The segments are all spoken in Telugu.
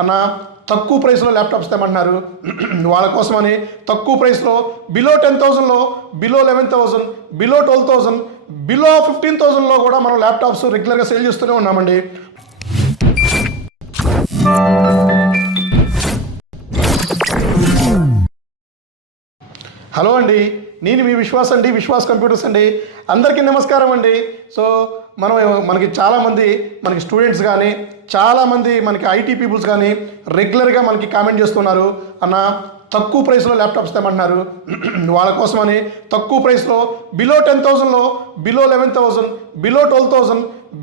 అన్న తక్కువ ప్రైస్లో ల్యాప్టాప్స్ తెమ్మంటున్నారు. వాళ్ళ కోసమని తక్కువ ప్రైస్లో బిలో 10,000లో, బిలో 11,000, బిలో 12,000, బిలో 15,000లో కూడా మనం ల్యాప్టాప్స్ రెగ్యులర్గా సేల్ చేస్తూనే ఉన్నామండి. హలో అండి, నేను మీ విశ్వాస్ అండి, విశ్వాస్ కంప్యూటర్స్ అండి. అందరికీ నమస్కారం అండి. సో మనకి చాలామంది మనకి స్టూడెంట్స్ కానీ చాలామంది మనకి ఐటీ పీపుల్స్ కానీ రెగ్యులర్గా మనకి కామెంట్ చేస్తున్నారు, అన్న తక్కువ ప్రైస్లో ల్యాప్టాప్స్ తెమ్మంటున్నారు. వాళ్ళ కోసమని తక్కువ ప్రైస్లో బిలో 10,000లో, బిలో 11,000, బిలో 12,000,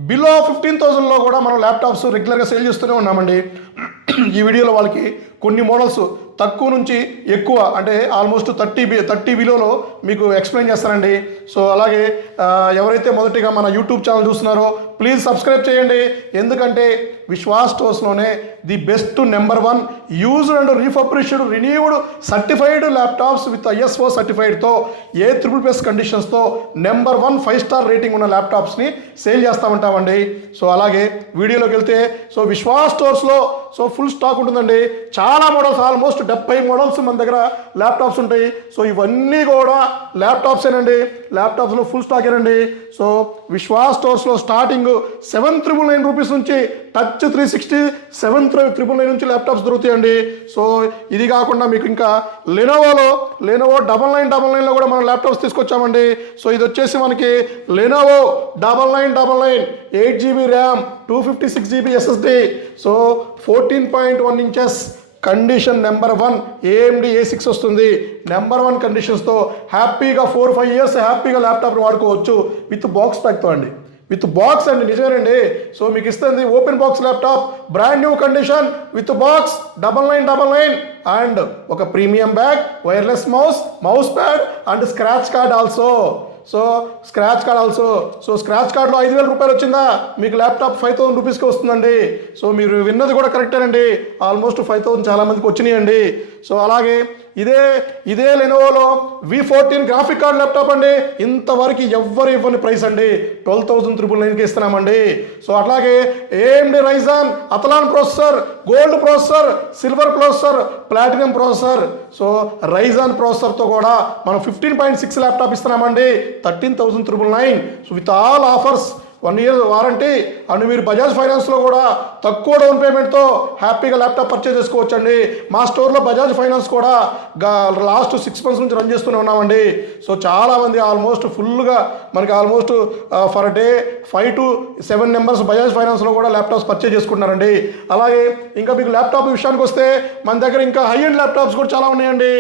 బిలో 15,000లో కూడా మనం ల్యాప్టాప్స్ రెగ్యులర్గా సేల్ చేస్తూనే ఉన్నామండి. ఈ వీడియోలో వాళ్ళకి కొన్ని మోడల్స్ తక్కువ నుంచి ఎక్కువ అంటే ఆల్మోస్ట్ 30 బిలోలో మీకు ఎక్స్ప్లెయిన్ చేస్తానండి. సో అలాగే ఎవరైతే మొదటిగా మన యూట్యూబ్ ఛానల్ చూస్తున్నారో ప్లీజ్ సబ్స్క్రైబ్ చేయండి. ఎందుకంటే విశ్వాస్ స్టోర్స్లోనే the best number 1 used and refurbished renewed certified laptops with ISO సర్టిఫైడ్తో A++ కండిషన్స్తో నెంబర్ 1 5 స్టార్ రేటింగ్ ఉన్న ల్యాప్టాప్స్ని సేల్ చేస్తూ ఉంటామండి. సో అలాగే వీడియోలోకి వెళ్తే సో విశ్వాస్ స్టోర్స్లో సో ఫుల్ స్టాక్ ఉంటుందండి. చాలా మోడల్స్ ఆల్మోస్ట్ 70 మోడల్స్ మన దగ్గర ల్యాప్టాప్స్ ఉంటాయి. సో ఇవన్నీ కూడా ల్యాప్టాప్సేనండి, ల్యాప్టాప్స్లో ఫుల్ స్టాకేనండి. సో విశ్వాస్ స్టోర్స్లో స్టార్టింగ్ 7,999 రూపీస్ నుంచి టచ్ 360 7,999 నుంచి ల్యాప్టాప్స్ దొరుకుతాయండి. సో ఇది కాకుండా మీకు ఇంకా లెనోవో 9999లో కూడా మనం ల్యాప్టాప్స్ తీసుకొచ్చామండి. సో ఇది వచ్చేసి మనకి Lenovo 9999 8GB RAM 256GB SSD. So 14.1 inches condition number 1 AMD A6 వస్తుంది. నెంబర్ 1 కండిషన్స్తో హ్యాపీగా 4-5 ఇయర్స్ హ్యాపీగా ల్యాప్టాప్ని వాడుకోవచ్చు విత్ బాక్స్ ప్యాక్తో అండి, విత్ బాక్స్ అండి, నిజమేనండి. సో మీకు ఇస్తుంది open box laptop, brand new condition with box 9999 and ఒక premium bag, wireless mouse pad and scratch card also. So scratch కార్డ్లో 5,000 రూపాయలు వచ్చిందా మీకు ల్యాప్టాప్ 5,000 రూపీస్కి వస్తుందండి. సో మీరు విన్నది కూడా కరెక్టేనండి, ఆల్మోస్ట్ 5,000 చాలామందికి వచ్చినాయండి. సో అలాగే ఇదే లెనోవోలో V14 గ్రాఫిక్ కార్డ్ ల్యాప్టాప్ అండి. ఇంతవరకు ఎవ్వరు ఇవ్వని ప్రైస్ అండి, 12,999కి ఇస్తున్నామండి. సో అట్లాగే AMD Ryzen Athlon processor, gold processor, silver processor, platinum processor. So Ryzen ప్రాసెసర్తో కూడా మనం 15.6 ల్యాప్టాప్ ఇస్తున్నామండి 13,999. So with all offers 1 year warranty and మీరు బజాజ్ ఫైనాన్స్లో కూడా తక్కువ డౌన్ పేమెంట్తో హ్యాపీగా ల్యాప్టాప్ పర్చేజ్ చేసుకోవచ్చండి. మా స్టోర్లో బజాజ్ ఫైనాన్స్ కూడా లాస్ట్ 6 months నుంచి రన్ చేస్తూనే ఉన్నామండి. సో చాలామంది ఆల్మోస్ట్ ఫుల్గా మనకి almost for day 5 to 7 members Bajaj ఫైనాన్స్లో కూడా ల్యాప్టాప్స్ పర్చేజ్ చేసుకుంటున్నారండి. అలాగే ఇంకా మీకు ల్యాప్టాప్ విషయానికి వస్తే మన దగ్గర ఇంకా హై ఎండ్ ల్యాప్టాప్స్ కూడా చాలా ఉన్నాయండి.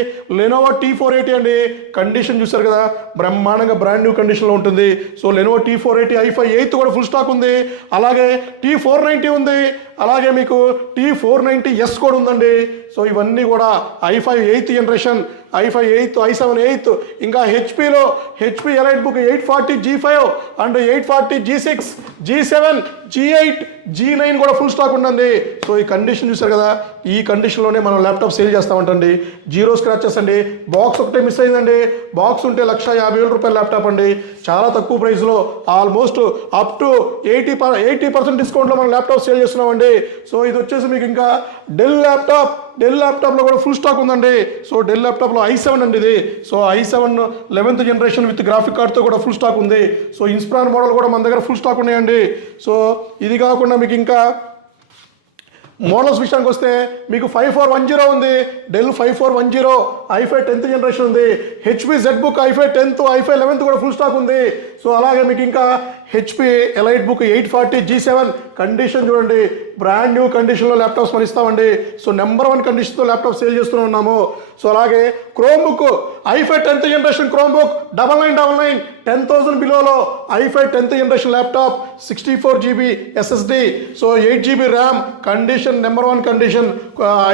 లెనోవో T480 అండి, కండిషన్ చూసారు కదా బ్రహ్మాండంగా బ్రాండ్ న్యూ కండిషన్లో ఉంటుంది. సో లెనోవో T480 i5 8 కూడా ఫుల్ స్టాక్ ఉంది. అలాగే T490 ఉంది, అలాగే మీకు T490S కూడా ఉందండి. సో ఇవన్నీ కూడా i5 8th generation, i5 8th, i7 8th. ఇంకా హెచ్పీలో HP EliteBook 840 G5 and 840 G6, G7, G8, G9 కూడా ఫుల్ స్టాక్ ఉందండి. సో ఈ కండిషన్ చూసారు కదా, ఈ కండిషన్లోనే మనం ల్యాప్టాప్ సేల్ చేస్తామంటండి. 0 స్క్రాచెస్ అండి, బాక్స్ ఒకటే మిస్ అయిందండి. బాక్స్ ఉంటే 1,50,000 రూపాయల ల్యాప్టాప్ అండి, చాలా తక్కువ ప్రైస్లో ఆల్మోస్ట్ అప్ టు 80% డిస్కౌంట్లో మనం ల్యాప్టాప్ సేల్ చేస్తున్నామండి. సో ఇది వచ్చేసి మీకు ఇంకా డెల్ ల్యాప్టాప్లో కూడా ఫుల్ స్టాక్ ఉందండి. సో డెల్ ల్యాప్టాప్లో i7 అండి ఇది. So i7 11th generation with graphic కార్డ్తో కూడా ఫుల్ స్టాక్ ఉంది. సో ఇన్స్పిరాన్ మోడల్ కూడా మన దగ్గర ఫుల్ స్టాక్ ఉన్నాయండి. సో ఇది కాకుండా మీకు ఇంకా మోడల్స్ విషయానికి వస్తే మీకు 5410 ఉంది, డెల్ 5410, i5 10th జనరేషన్ ఉంది, HP ZBook i5 10th, i5 11th కూడా ఫుల్ స్టాక్ ఉంది. సో అలాగే మీకు ఇంకా HP EliteBook 840 G7 కండిషన్ చూడండి, బ్రాండ్ న్యూ కండిషన్లో ల్యాప్టాప్స్ మనం ఇస్తామండి. సో నెంబర్ 1 కండిషన్తో ల్యాప్టాప్ సేల్ చేస్తూనే ఉన్నాము. సో అలాగే Chromebook i5 10th generation Chromebook 9999 10,000 బిలోలో i5 10th generation laptop 64GB SSD. So 8GB RAM condition number 1 condition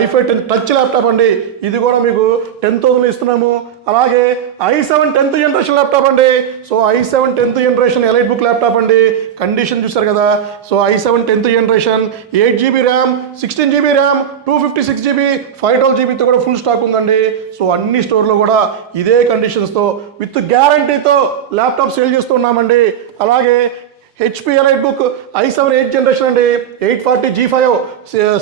i5 10 touch laptop అండి. ఇది కూడా మీకు 10,000 ఇస్తున్నాము. అలాగే i7 10th జనరేషన్ ల్యాప్టాప్ అండి. So i7 10th generation EliteBook laptop అండి, కండిషన్ చూసారు కదా. So i7 10th generation 8GB RAM 16GB RAM 256GB 512GBతో కూడా ఫుల్ స్టాక్ ఉందండి. సో అన్ని స్టోర్లో కూడా ఇదే కండిషన్స్తో విత్ గ్యారంటీతో ల్యాప్టాప్ సేల్ చేస్తున్నామండి. అలాగే HP elite book i7 8th generation అండి, 840G5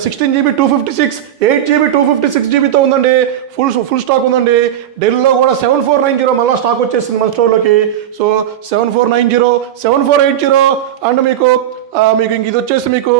16GB 256 8GB 256GBతో ఉందండి. ఫుల్ స్టాక్ ఉందండి. డెల్లో కూడా 7490 మళ్ళీ స్టాక్ వచ్చేసింది మన స్టోర్లోకి. సో 7490 7480 అండ్ మీకు ఇంక ఇది వచ్చేసి మీకు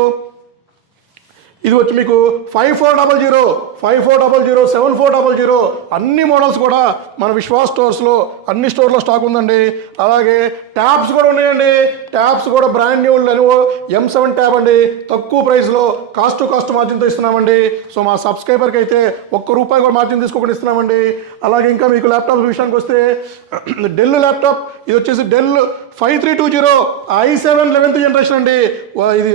5400 7400 అన్ని మోడల్స్ కూడా మన విశ్వాస్ స్టోర్స్లో అన్ని స్టోర్లో స్టాక్ ఉందండి. అలాగే ట్యాబ్స్ కూడా ఉన్నాయండి. ట్యాబ్స్ కూడా brand new Lenovo M7 tab అండి, తక్కువ ప్రైస్లో కాస్ట్ టు కాస్ట్ మార్జిన్తో ఇస్తున్నామండి. సో మా సబ్స్క్రైబర్కి అయితే ₹1 కూడా మార్జిన్ తీసుకోకుండా ఇస్తున్నామండి. అలాగే ఇంకా మీకు ల్యాప్టాప్ విషయానికి వస్తే డెల్ ల్యాప్టాప్ ఇది వచ్చేసి డెల్ 5320 i7 11th జనరేషన్ అండి. ఇది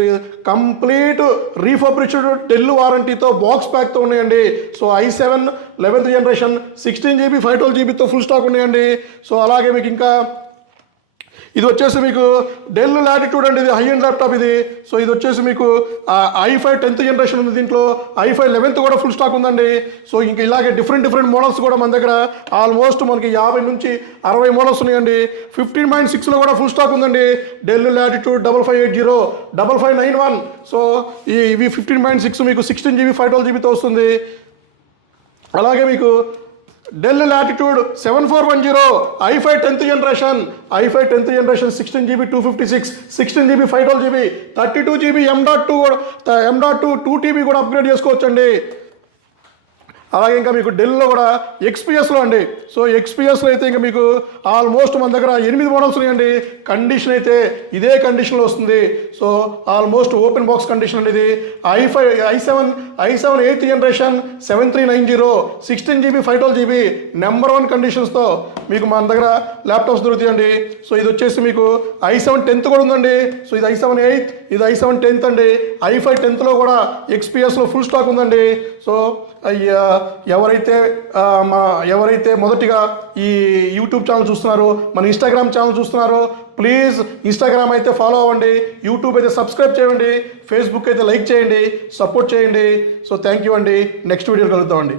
కంప్లీట్ రీఫర్బిష్డ్ డెల్ వారంటీతో బాక్స్ ప్యాక్తో ఉన్నాయండి. So i7 11th generation 16GB 512GBతో ఫుల్ స్టాక్ ఉన్నాయండి. సో అలాగే మీకు ఇంకా ఇది వచ్చేసి మీకు డెల్ లాటిట్యూడ్ అండి, ఇది హై ఎండ్ ల్యాప్టాప్ ఇది. సో ఇది వచ్చేసి మీకు i5 10th జనరేషన్ ఉంది, దీంట్లో i5 11th కూడా ఫుల్ స్టాక్ ఉందండి. సో ఇంకా ఇలాగే డిఫరెంట్ మోడల్స్ కూడా మన దగ్గర ఆల్మోస్ట్ మనకి 50 నుంచి 60 మోడల్స్ ఉన్నాయండి. 15.6లో కూడా ఫుల్ స్టాక్ ఉందండి. Del latitude 5580 5591. సో ఇవి 15.6 మీకు 16GB 512GBతో వస్తుంది. అలాగే మీకు del latitude 7410 i5 10th generation 16GB 256 16GB 512GB 32GB M.2 2TB కూడా అప్గ్రేడ్ చేసుకోవచ్చండి. అలాగే ఇంకా మీకు డెల్లో కూడా XPSలో అండి. సో XPSలో అయితే ఇంకా మీకు ఆల్మోస్ట్ మన దగ్గర 8 మోడల్స్ ఉన్నాయండి. కండిషన్ అయితే ఇదే కండిషన్లో వస్తుంది. So almost open box condition అండి ఇది. i7 8th generation 7390 16GB 512GB number 1 కండిషన్స్తో మీకు మన దగ్గర ల్యాప్టాప్స్ దొరుకుతాయండి. సో ఇది వచ్చేసి మీకు i7 10th కూడా ఉందండి. సో ఇది i7 8th, ఇది i7 10th అండి. i5 10thలో కూడా XPSలో ఫుల్ స్టాక్ ఉందండి. సో ఎవరైతే మొదటిగా ఈ యూట్యూబ్ ఛానల్ చూస్తున్నారో, మన ఇన్స్టాగ్రామ్ ఛానల్ చూస్తున్నారో, ప్లీజ్ ఇన్స్టాగ్రామ్ అయితే ఫాలో అవ్వండి, యూట్యూబ్ అయితే సబ్స్క్రైబ్ చేయండి, ఫేస్బుక్ అయితే లైక్ చేయండి, సపోర్ట్ చేయండి. సో థ్యాంక్ యూ అండి. నెక్స్ట్ వీడియో కలుద్దామండి.